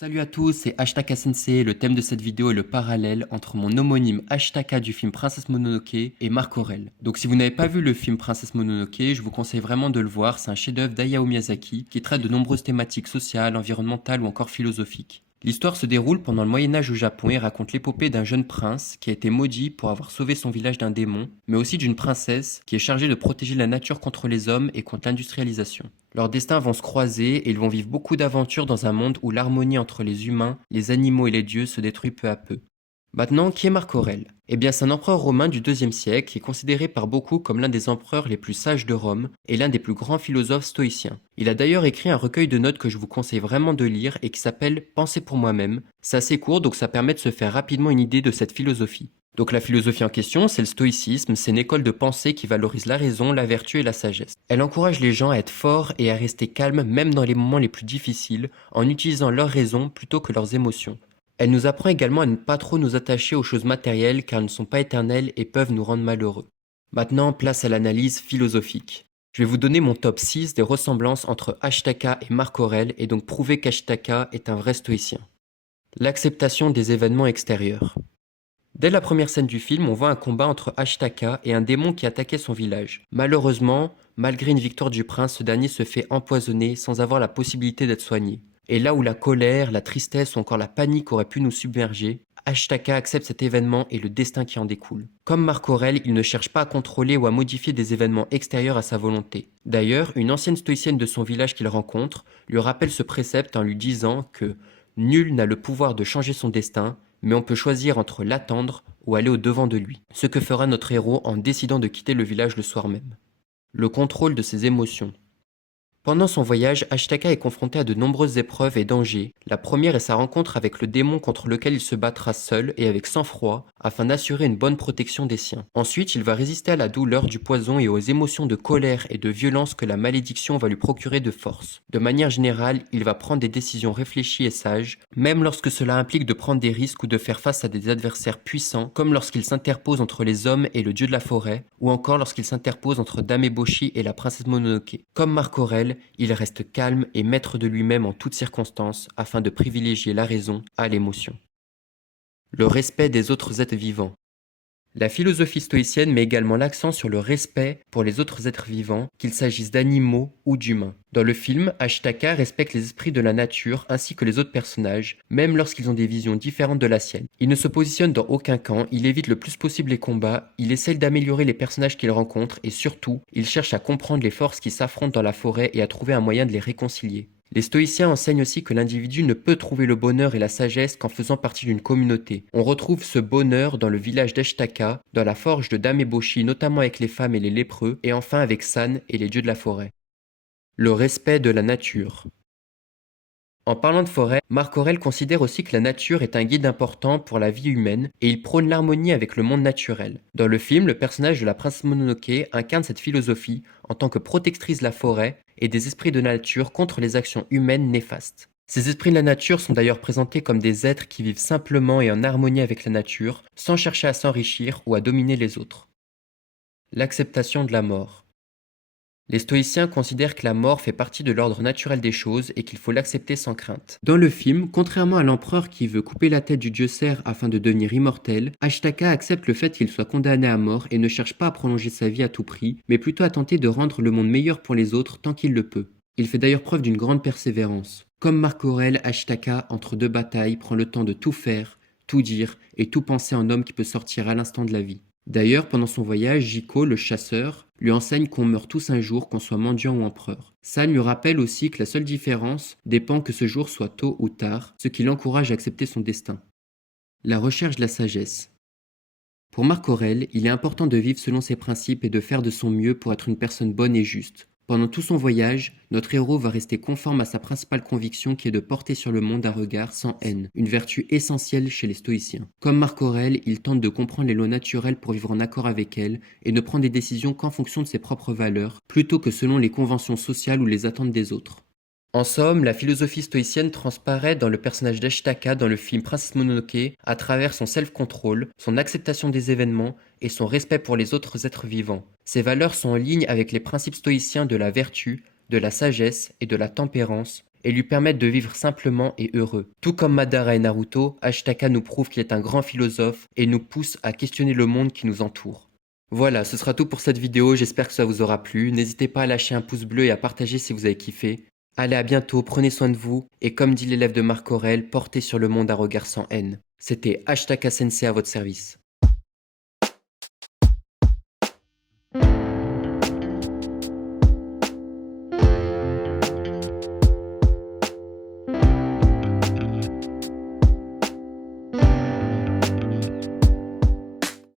Salut à tous, c'est Ashtaka Sensei. Le thème de cette vidéo est le parallèle entre mon homonyme Ashtaka du film Princesse Mononoke et Marc Aurèle. Donc si vous n'avez pas vu le film Princesse Mononoke, je vous conseille vraiment de le voir. C'est un chef-d'œuvre d'Hayao Miyazaki qui traite de nombreuses thématiques sociales, environnementales ou encore philosophiques. L'histoire se déroule pendant le Moyen-Âge au Japon et raconte l'épopée d'un jeune prince qui a été maudit pour avoir sauvé son village d'un démon, mais aussi d'une princesse qui est chargée de protéger la nature contre les hommes et contre l'industrialisation. Leurs destins vont se croiser et ils vont vivre beaucoup d'aventures dans un monde où l'harmonie entre les humains, les animaux et les dieux se détruit peu à peu. Maintenant, qui est Marc Aurèle? Eh bien, c'est un empereur romain du IIe siècle qui est considéré par beaucoup comme l'un des empereurs les plus sages de Rome et l'un des plus grands philosophes stoïciens. Il a d'ailleurs écrit un recueil de notes que je vous conseille vraiment de lire et qui s'appelle Penser pour moi-même. C'est assez court, donc ça permet de se faire rapidement une idée de cette philosophie. Donc la philosophie en question, c'est le stoïcisme, c'est une école de pensée qui valorise la raison, la vertu et la sagesse. Elle encourage les gens à être forts et à rester calmes même dans les moments les plus difficiles, en utilisant leur raison plutôt que leurs émotions. Elle nous apprend également à ne pas trop nous attacher aux choses matérielles car elles ne sont pas éternelles et peuvent nous rendre malheureux. Maintenant, place à l'analyse philosophique. Je vais vous donner mon top 6 des ressemblances entre Ashtaka et Marc Aurèle et donc prouver qu'Ashtaka est un vrai stoïcien. L'acceptation des événements extérieurs. Dès la première scène du film, on voit un combat entre Ashtaka et un démon qui attaquait son village. Malheureusement, malgré une victoire du prince, ce dernier se fait empoisonner sans avoir la possibilité d'être soigné. Et là où la colère, la tristesse ou encore la panique auraient pu nous submerger, Ashtaka accepte cet événement et le destin qui en découle. Comme Marc Aurèle, il ne cherche pas à contrôler ou à modifier des événements extérieurs à sa volonté. D'ailleurs, une ancienne stoïcienne de son village qu'il rencontre lui rappelle ce précepte en lui disant que nul n'a le pouvoir de changer son destin, mais on peut choisir entre l'attendre ou aller au-devant de lui. Ce que fera notre héros en décidant de quitter le village le soir même. Le contrôle de ses émotions. Pendant son voyage, Ashtaka est confronté à de nombreuses épreuves et dangers. La première est sa rencontre avec le démon contre lequel il se battra seul et avec sang-froid afin d'assurer une bonne protection des siens. Ensuite, il va résister à la douleur du poison et aux émotions de colère et de violence que la malédiction va lui procurer de force. De manière générale, il va prendre des décisions réfléchies et sages, même lorsque cela implique de prendre des risques ou de faire face à des adversaires puissants, comme lorsqu'il s'interpose entre les hommes et le dieu de la forêt, ou encore lorsqu'il s'interpose entre Dame Eboshi et la princesse Mononoke. Comme Marc Aurèle, il reste calme et maître de lui-même en toutes circonstances afin de privilégier la raison à l'émotion. Le respect des autres êtres vivants. La philosophie stoïcienne met également l'accent sur le respect pour les autres êtres vivants, qu'il s'agisse d'animaux ou d'humains. Dans le film, Ashtaka respecte les esprits de la nature ainsi que les autres personnages, même lorsqu'ils ont des visions différentes de la sienne. Il ne se positionne dans aucun camp, il évite le plus possible les combats, il essaie d'améliorer les personnages qu'il rencontre et surtout, il cherche à comprendre les forces qui s'affrontent dans la forêt et à trouver un moyen de les réconcilier. Les stoïciens enseignent aussi que l'individu ne peut trouver le bonheur et la sagesse qu'en faisant partie d'une communauté. On retrouve ce bonheur dans le village d'Ashtaka, dans la forge de Dame Eboshi, notamment avec les femmes et les lépreux, et enfin avec San et les dieux de la forêt. Le respect de la nature. En parlant de forêt, Marc Aurèle considère aussi que la nature est un guide important pour la vie humaine et il prône l'harmonie avec le monde naturel. Dans le film, le personnage de la princesse Mononoke incarne cette philosophie en tant que protectrice de la forêt et des esprits de la nature contre les actions humaines néfastes. Ces esprits de la nature sont d'ailleurs présentés comme des êtres qui vivent simplement et en harmonie avec la nature, sans chercher à s'enrichir ou à dominer les autres. L'acceptation de la mort. Les stoïciens considèrent que la mort fait partie de l'ordre naturel des choses et qu'il faut l'accepter sans crainte. Dans le film, contrairement à l'empereur qui veut couper la tête du dieu cerf afin de devenir immortel, Ashtaka accepte le fait qu'il soit condamné à mort et ne cherche pas à prolonger sa vie à tout prix, mais plutôt à tenter de rendre le monde meilleur pour les autres tant qu'il le peut. Il fait d'ailleurs preuve d'une grande persévérance. Comme Marc Aurèle, Ashtaka, entre deux batailles, prend le temps de tout faire, tout dire et tout penser en homme qui peut sortir à l'instant de la vie. D'ailleurs, pendant son voyage, Jiko, le chasseur, lui enseigne qu'on meurt tous un jour, qu'on soit mendiant ou empereur. San lui rappelle aussi que la seule différence dépend que ce jour soit tôt ou tard, ce qui l'encourage à accepter son destin. La recherche de la sagesse. Pour Marc Aurèle, il est important de vivre selon ses principes et de faire de son mieux pour être une personne bonne et juste. Pendant tout son voyage, notre héros va rester conforme à sa principale conviction qui est de porter sur le monde un regard sans haine, une vertu essentielle chez les stoïciens. Comme Marc Aurèle, il tente de comprendre les lois naturelles pour vivre en accord avec elles et ne prend des décisions qu'en fonction de ses propres valeurs, plutôt que selon les conventions sociales ou les attentes des autres. En somme, la philosophie stoïcienne transparaît dans le personnage d'Ashtaka dans le film Princesse Mononoke à travers son self-control, son acceptation des événements et son respect pour les autres êtres vivants. Ces valeurs sont en ligne avec les principes stoïciens de la vertu, de la sagesse et de la tempérance, et lui permettre de vivre simplement et heureux. Tout comme Madara et Naruto, Ashitaka nous prouve qu'il est un grand philosophe et nous pousse à questionner le monde qui nous entoure. Voilà, ce sera tout pour cette vidéo, j'espère que ça vous aura plu. N'hésitez pas à lâcher un pouce bleu et à partager si vous avez kiffé. Allez, à bientôt, prenez soin de vous, et comme dit l'élève de Marc Aurèle, portez sur le monde un regard sans haine. C'était Ashtaka Sensei à votre service.